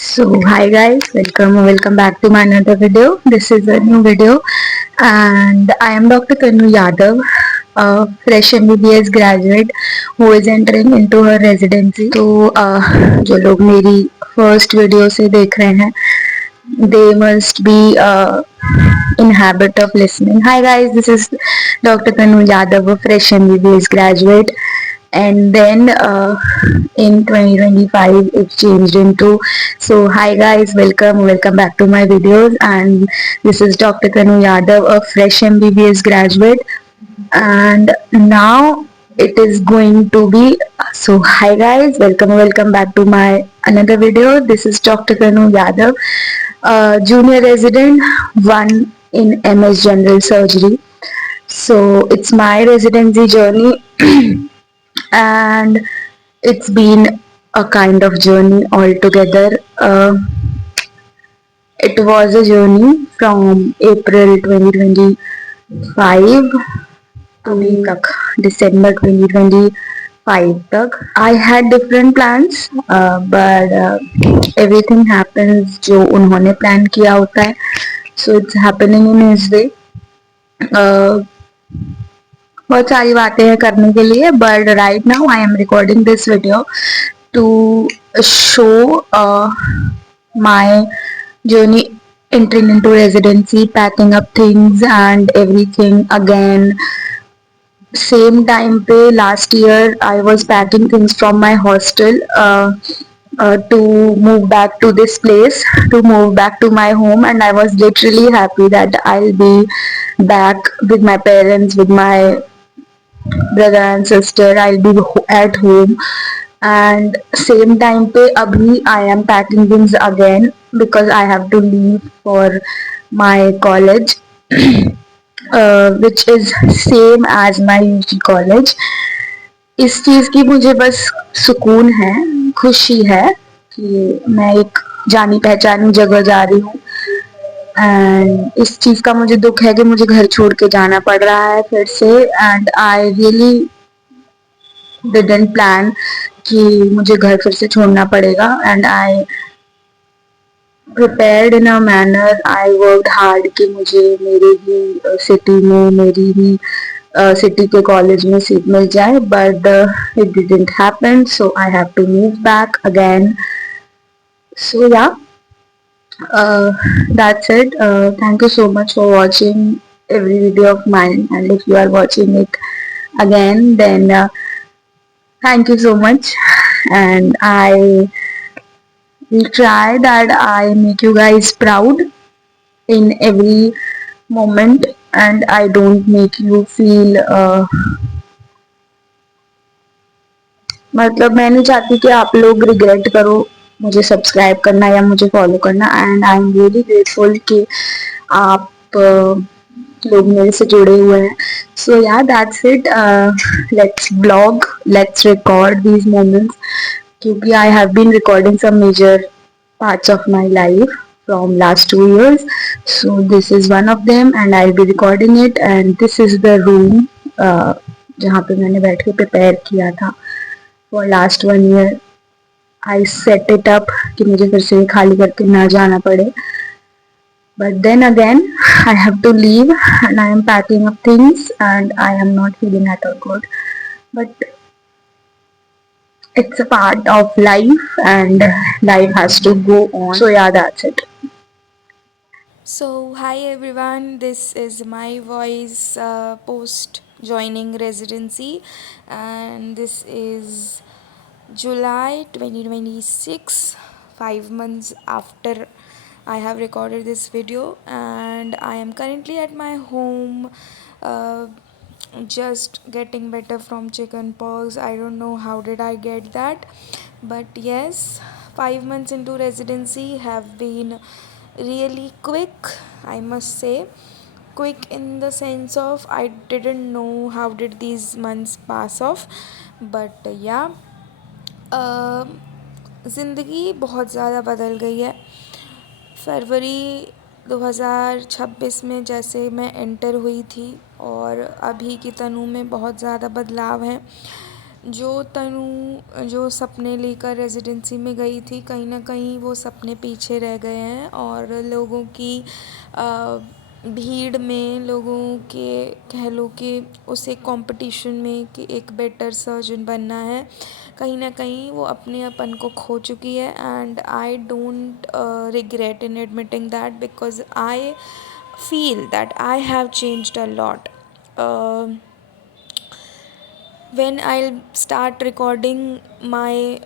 So hi guys, welcome back to my another video. This is a new video and I am Dr. Tanu Yadav, a fresh MBBS graduate who is entering into her residency. तो जो लोग मेरी first video से देख रहे हैं, they must be in habit of listening. Hi guys, this is Dr. Tanu Yadav, a fresh MBBS graduate. And then in 2025 it changed into so hi guys, welcome back to my videos, and this is Dr. Tanu Yadav, a fresh MBBS graduate, and now it is going to be so hi guys, welcome back to my another video. This is Dr. Tanu Yadav, junior resident 1 in MS General Surgery. So it's my residency journey and it's been a kind of journey altogether. It was a journey from April 2025 अभी तक December 2025 तक. I had different plans, but everything happens जो उन्होंने plan किया होता है. So it's happening in his way. बहुत सारी बातें हैं करने के लिए, but right now I am recording this video to show my journey entering into residency, packing up things and everything again. Same time पे last year I was packing things from my hostel to move back to this place, to move back to my home, and I was literally happy that I'll be back with my parents, with my brother and sister. I'll be at home. And same time पे अभी I am packing things again because I have to leave for my college, which is same as my UG college. इस चीज़ की मुझे बस सुकून है, खुशी है कि मैं एक जानी पहचानी जगह जा रही हूँ. एंड इस चीज़ का मुझे दुख है कि मुझे घर छोड़ के जाना पड़ रहा है फिर से. And I really didn't plan कि मुझे घर फिर से छोड़ना पड़ेगा. And I prepared in a manner, I worked hard कि मुझे मेरे ही सिटी में, मेरी ही सिटी के कॉलेज में सीट मिल जाए, but it didn't happen. So I have to move back again. So yeah, that's it. Thank you so much for watching every video of mine, and if you are watching it again, then thank you so much. And I will try that I make you guys proud in every moment, and I don't make you feel मतलब मैं नहीं चाहती कि आप लोग regret करो मुझे subscribe करना या मुझे फॉलो करना. And I am really grateful कि आप लोग मेरे से जुड़े हुए हैं. So yeah, that's it. Let's blog, let's record these moments, क्योंकि I have been recording some major parts of my life from last 2 years. So this is one of them, and I'll be recording it. And this is the room जहाँ पे मैंने बैठ के prepare किया था for last 1 year. I set it up कि मुझे फिर से खाली करके ना जाना पड़े. But then again, I have to leave, and I am packing up things, and I am not feeling at all good. But it's a part of life, and life has to go on. So yeah, that's it. So, hi everyone, this is my voice post joining residency, and this is July 2026, 5 months after I have recorded this video, and I am currently at my home. Uh, just getting better from chicken pox. I don't know how did I get that, but yes, 5 months into residency have been really quick, I must say. Quick in the sense of I didn't know how did these months pass off, but yeah, ज़िंदगी बहुत ज़्यादा बदल गई है. फरवरी 2026 में जैसे मैं enter हुई थी और अभी की तनु में बहुत ज़्यादा बदलाव हैं. जो तनु जो सपने लेकर रेजिडेंसी में गई थी, कहीं ना कहीं वो सपने पीछे रह गए हैं और लोगों की भीड़ में, लोगों के कह लो कि उस एक कंपटीशन में कि एक बेटर सर्जन बनना है, कहीं ना कहीं वो अपने अपन को खो चुकी है. And I don't regret in admitting that because I feel that I have changed a lot. When I'll start recording my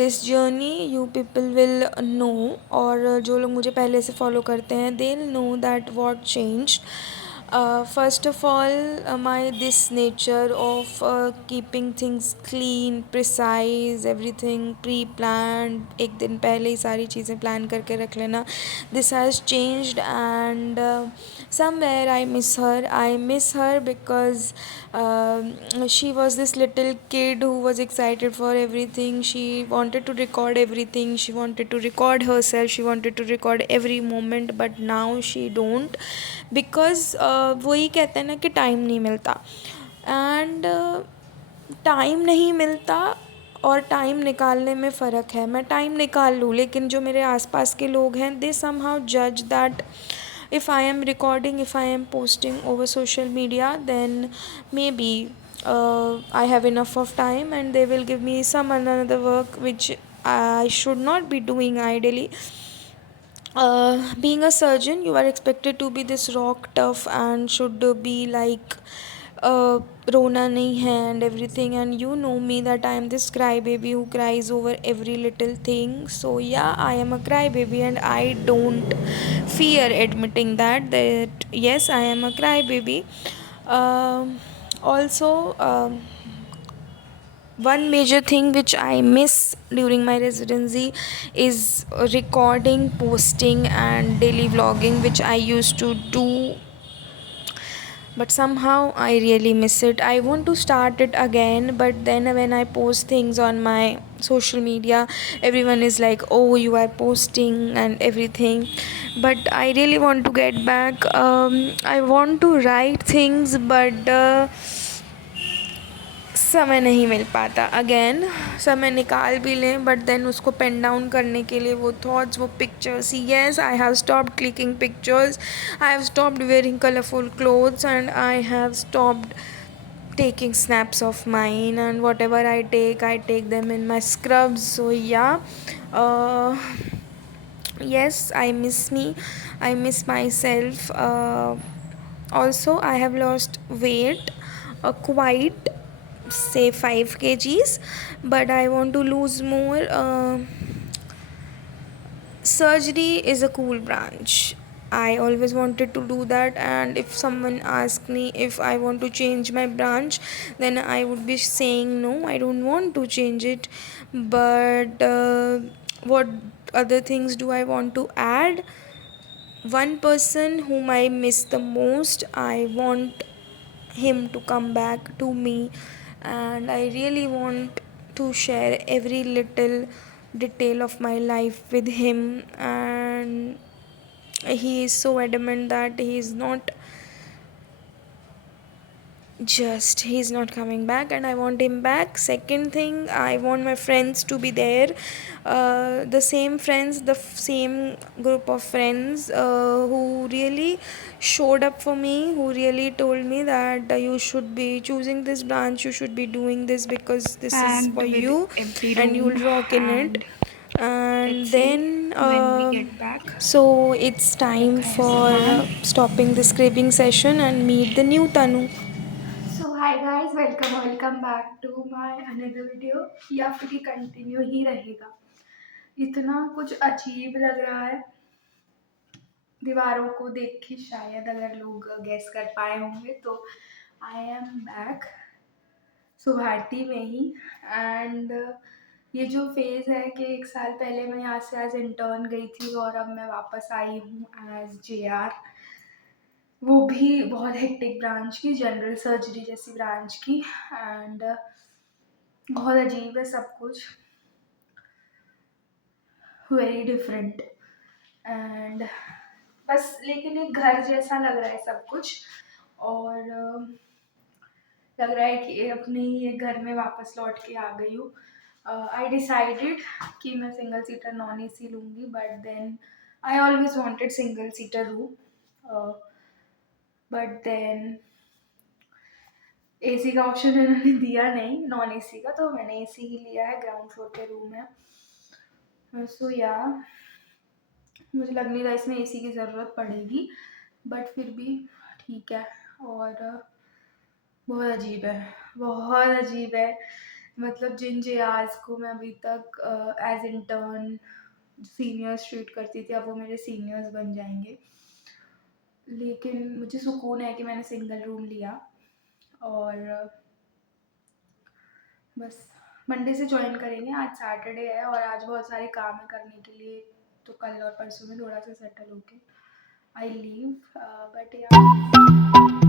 this journey, you people will know, और जो लोग मुझे पहले से फॉलो करते हैं, they'll know that what changed. First of all, my this nature of keeping things clean, precise, everything pre-planned, एक दिन पहले ही सारी चीज़ें प्लान करके रख लेना, this has changed. And somewhere I miss her because she was this little kid who was excited for everything. She wanted to record everything, she wanted to record herself, she wanted to record every moment, but now she don't because वही कहते हैं ना कि time नहीं मिलता. And time नहीं मिलता और टाइम निकालने में फ़र्क है. मैं टाइम निकाल लूँ लेकिन जो मेरे आसपास के लोग हैं, दे समहाउ जज that if I am recording, if I am posting over social media, then maybe I have enough of time and they will give me some another work which I should not be doing ideally. Being a surgeon, you are expected to be this rock tough and should be like रोना नहीं है and everything. And you know me that I am this crybaby who cries over every little thing. So yeah, I am a crybaby and I don't fear admitting that yes, I am a crybaby. Also, one major thing which I miss during my residency is recording, posting, and daily vlogging, which I used to do, but somehow I really miss it. I want to start it again, but then when I post things on my social media, everyone is like, oh, you are posting and everything. But I really want to get back. I want to write things, but समय नहीं मिल पाता. Again समय निकाल भी लें but then उसको pen down करने के लिए वो थॉट्स, वो pictures. Yes, I have stopped clicking pictures, I have stopped wearing colourful clothes and I have stopped taking snaps of mine, and whatever I take them in my scrubs. So yeah, yes, I miss me, I miss myself. Also, I have lost weight, quite say 5 kgs, but I want to lose more. Surgery is a cool branch. I always wanted to do that, and if someone asked me if I want to change my branch, then I would be saying no, I don't want to change it. But what other things do I want to add? One person whom I miss the most, I want him to come back to me, and I really want to share every little detail of my life with him. And he is so adamant that he is not, just he's not coming back, and I want him back. Second thing, I want my friends to be there, the same friends, the same group of friends who really showed up for me, who really told me that you should be choosing this branch, you should be doing this because this is And for with you empty and you room, will rock in it. and And let's see then when we get back so it's time रखा है for सामान. stopping the scribbing session and meet the new Tanu. So hi guys, welcome back to my another video. या फिर ये continue ही रहेगा. इतना कुछ अजीब लग रहा है दीवारों को देख के, शायद अगर लोग गेस कर पाए होंगे तो आई एम बैक सुभारती में ही. एंड ये जो फेज़ है कि 1 साल पहले मैं यहाँ से एज इंटर्न गई थी और अब मैं वापस आई हूँ एज JR, वो भी बहुत हेक्टिक ब्रांच की, जनरल सर्जरी जैसी ब्रांच की. एंड बहुत अजीब है सब कुछ, वेरी डिफरेंट. एंड बस लेकिन एक घर जैसा लग रहा है सब कुछ. और लग रहा है कि अपने ही घर में वापस लौट के आ गई हूँ। आई डिसाइडेड कि मैं सिंगल सीटर नॉन एसी लूँगी, but then I always wanted single seater room, but then AC का ऑप्शन इन्होंने दिया नहीं, नॉन एसी का, तो मैंने एसी ही लिया है। ग्राउंड फ्लोर पे रूम है। सो या मुझे लग नहीं रहा इसमें एसी की ज़रूरत पड़ेगी, बट फिर भी ठीक है। और बहुत अजीब है, बहुत अजीब है। मतलब जिन जेआर्स को मैं अभी तक एज इंटर्न सीनियर्स ट्रीट करती थी, अब वो मेरे सीनियर्स बन जाएंगे। लेकिन मुझे सुकून है कि मैंने सिंगल रूम लिया। और बस मंडे से ज्वाइन करेंगे। आज सैटरडे है और आज बहुत सारे काम है करने के लिए, तो कल और परसों में थोड़ा सा सेटल होके आई लीव, बट या